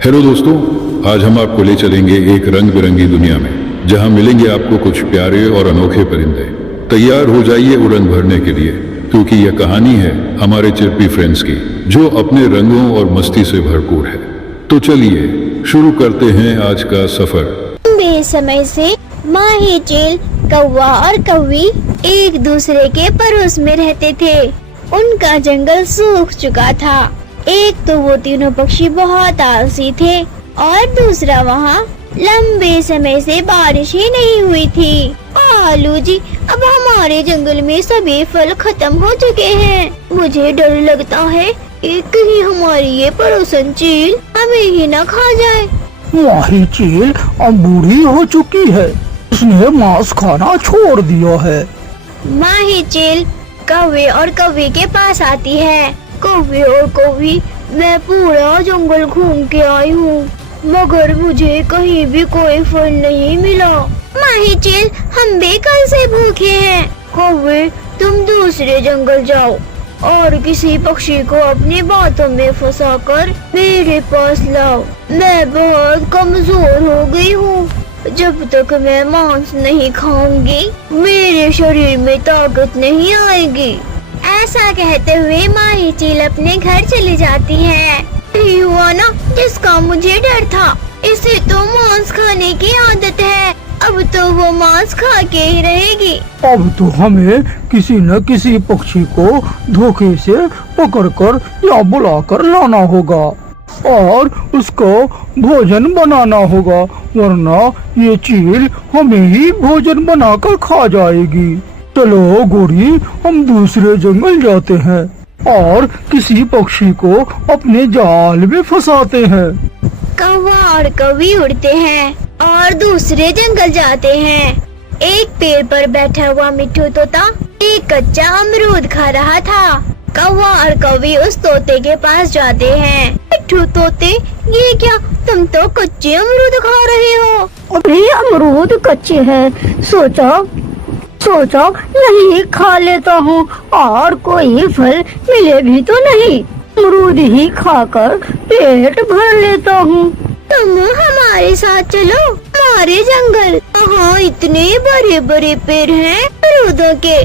Hello दोस्तों, आज हम आपको ले चलेंगे एक रंग बिरंगी दुनिया में, जहां मिलेंगे आपको कुछ प्यारे और अनोखे परिंदे। तैयार हो जाइए उड़न भरने के लिए, क्योंकि यह कहानी है हमारे चिरपी फ्रेंड्स की, जो अपने रंगों और मस्ती से भरपूर है। तो चलिए शुरू करते हैं आज का सफर। लंबे समय से माही, चील, कौवा और कौवी एक दूसरे के पड़ोस में रहते थे। उनका जंगल सूख चुका था। एक तो वो तीनों पक्षी बहुत आलसी थे और दूसरा वहाँ लंबे समय से बारिश ही नहीं हुई थी। आलू जी, अब हमारे जंगल में सभी फल खत्म हो चुके हैं। मुझे डर लगता है कि कहीं हमारी ये पड़ोसन चील हमें ही न खा जाए। माही चील अब बूढ़ी हो चुकी है, उसने मांस खाना छोड़ दिया है। माही चील कौवे और कौवी के पास आती है। कौवे और कौवी, मैं पूरा जंगल घूम के आई हूँ, मगर मुझे कहीं भी कोई फल नहीं मिला। माही चील, हम भी कल से भूखे हैं। कौवे, तुम दूसरे जंगल जाओ और किसी पक्षी को अपनी बातों में फंसाकर मेरे पास लाओ। मैं बहुत कमजोर हो गई हूँ। जब तक मैं मांस नहीं खाऊंगी, मेरे शरीर में ताकत नहीं आएगी। ऐसा कहते हुए माही चील अपने घर चली जाती है। यही हुआ ना जिसका मुझे डर था। इसे तो मांस खाने की आदत है, अब तो वो मांस खा के ही रहेगी। अब तो हमें किसी न किसी पक्षी को धोखे से पकड़कर या बुलाकर लाना होगा और उसको भोजन बनाना होगा, वरना ये चील हमें ही भोजन बनाकर खा जाएगी। चलो गोरी, हम दूसरे जंगल जाते हैं और किसी पक्षी को अपने जाल में फंसाते हैं। कौवा और कौवी उड़ते हैं और दूसरे जंगल जाते हैं। एक पेड़ पर बैठा हुआ मिट्ठू तोता एक कच्चा अमरूद खा रहा था। कौवा और कौवी उस तोते के पास जाते हैं। मिट्ठू तोते, ये क्या, तुम तो कच्चे अमरूद खा रहे हो? अभी अमरूद कच्चे हैं, सोचा नहीं खा लेता हूँ और कोई फल मिले भी तो नहीं, अमरूद ही खाकर पेट भर लेता हूँ। तुम हमारे साथ चलो हमारे जंगल। वहाँ इतने बड़े बड़े पेड़ हैं अमरूदों के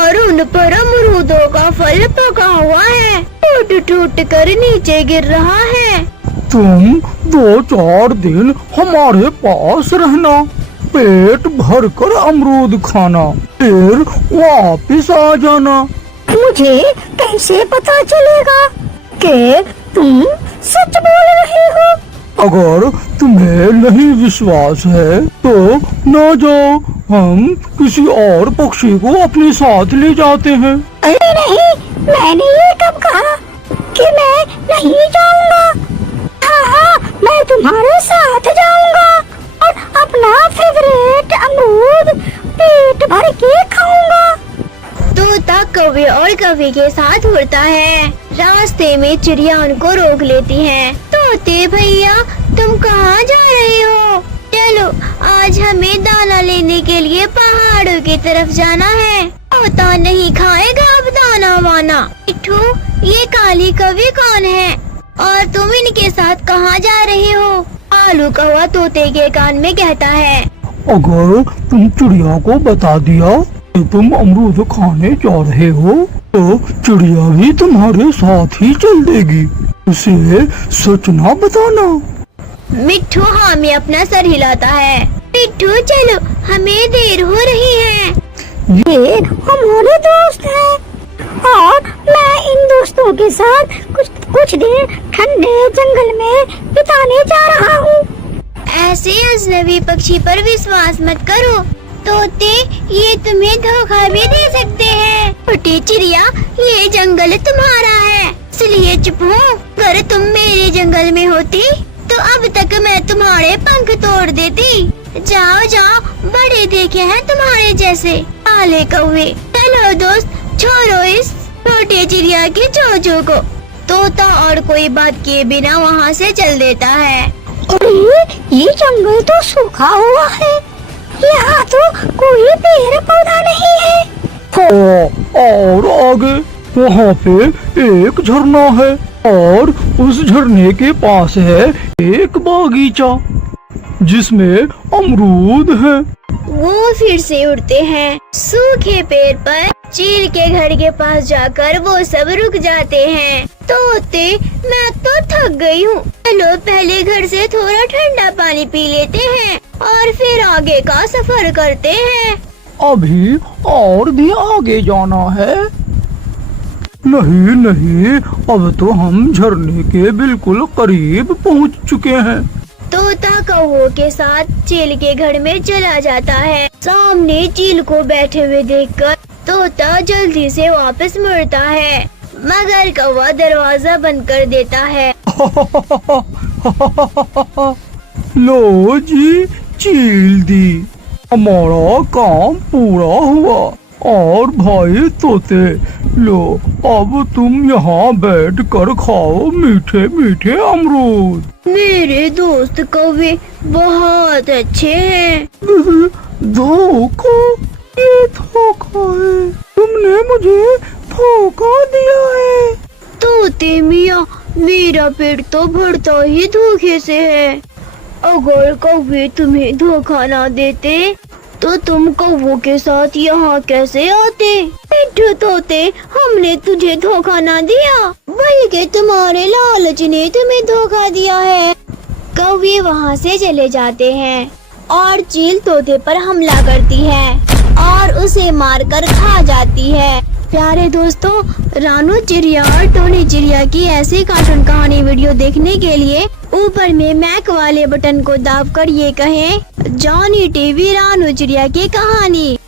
और उन पर अमरूदों का फल पका हुआ है, टूट टूट कर नीचे गिर रहा है। तुम 2-4 दिन हमारे पास रहना, पेट भर कर अमरूद खाना, फिर वापिस आ जाना। मुझे कैसे पता चलेगा कि तुम सच बोल रहे हो? अगर तुम्हें नहीं विश्वास है तो न जाओ, हम किसी और पक्षी को अपने साथ ले जाते हैं। अरे नहीं, मैंने ये कब कहा कि मैं नहीं जाऊंगा? हाँ, मैं तुम्हारे साथ जाऊंगा और अपना फेवरेट अमरूद पेट भर के खाऊंगा। तोता कौवे और कौवी के साथ उड़ता है। रास्ते में चिड़िया उनको रोक लेती है। तोते भैया, तुम कहाँ जा रहे हो? चलो, आज हमें दाना लेने के लिए पहाड़ों की तरफ जाना है। तोता नहीं खाएगा अब दाना वाना। मिट्ठू, ये काली कौवी कौन है और तुम इनके साथ कहाँ जा रहे हो? आलू कौवा तोते के कान में कहता है। अगर तुम चिड़िया को बता दिया कि तुम अमरूद खाने जा रहे हो, तो चिड़िया भी तुम्हारे साथ ही चल देगी। उसे सच ना बताना। मिट्ठू हाँ में अपना सर हिलाता है। मिट्ठू, चलो, हमें देर हो रही है। ये हमारे दोस्त हैं और मैं इन दोस्तों के साथ कुछ देर ठंडे जंगल में बिताने जा रहा हूँ। ऐसे अजनबी पक्षी पर विश्वास मत करो। तोते, ये तुम्हें धोखा भी दे सकते हैं। छोटी चिड़िया, ये जंगल तुम्हारा है, इसलिए चुप हो। अगर तुम मेरे जंगल में होती तो अब तक मैं तुम्हारे पंख तोड़ देती। जाओ जाओ, बड़े देखे हैं तुम्हारे जैसे काले कौवे। चलो दोस्त, छोड़ो इस छोटे चिड़िया के चोचो को। तोता और कोई बात किए बिना वहाँ से चल देता है। अरे, ये जंगल तो सूखा हुआ है, यहाँ तो कोई पेड़ पौधा नहीं है। और आगे वहाँ पे एक झरना है, और उस झरने के पास है एक बागीचा जिसमें अमरूद है। वो फिर से उड़ते हैं। सूखे पेड़ पर चील के घर के पास जाकर वो सब रुक जाते हैं। तोते, मैं तो थक गई हूँ, चलो पहले घर से थोड़ा ठंडा पानी पी लेते हैं और फिर आगे का सफर करते हैं। अभी और भी आगे जाना है? नहीं नहीं, अब तो हम झरने के बिल्कुल करीब पहुँच चुके हैं। तोता कौवों के साथ चील के घर में चला जाता है। सामने चील को बैठे हुए देखकर तोता जल्दी से वापस मुड़ता है, मगर कौवा दरवाजा बंद कर देता है। लो जी, चील दी, हमारा काम पूरा हुआ। और भाई तोते, लो अब तुम यहाँ बैठ कर खाओ मीठे मीठे अमरूद। मेरे दोस्त कौवे बहुत अच्छे हैं। धोखा? ये धोखा है, तुमने मुझे धोखा दिया है। तोते मियाँ, मेरा पेट तो भरता ही धोखे से है। अगर कौवे तुम्हें धोखा ना देते तो तुम कौवों के साथ यहाँ कैसे आते? मिठू तोते, हमने तुझे धोखा ना दिया, बल्कि तुम्हारे लालच ने तुम्हें धोखा दिया है। कौवे वहाँ से चले जाते हैं और चील तोते पर हमला करती है और उसे मारकर खा जाती है। प्यारे दोस्तों, रानू चिड़िया और टोनी चिड़िया की ऐसी कार्टून कहानी वीडियो देखने के लिए ऊपर में मैक वाले बटन को दाबकर ये कहें, जॉनी टीवी रानू चिड़िया की कहानी।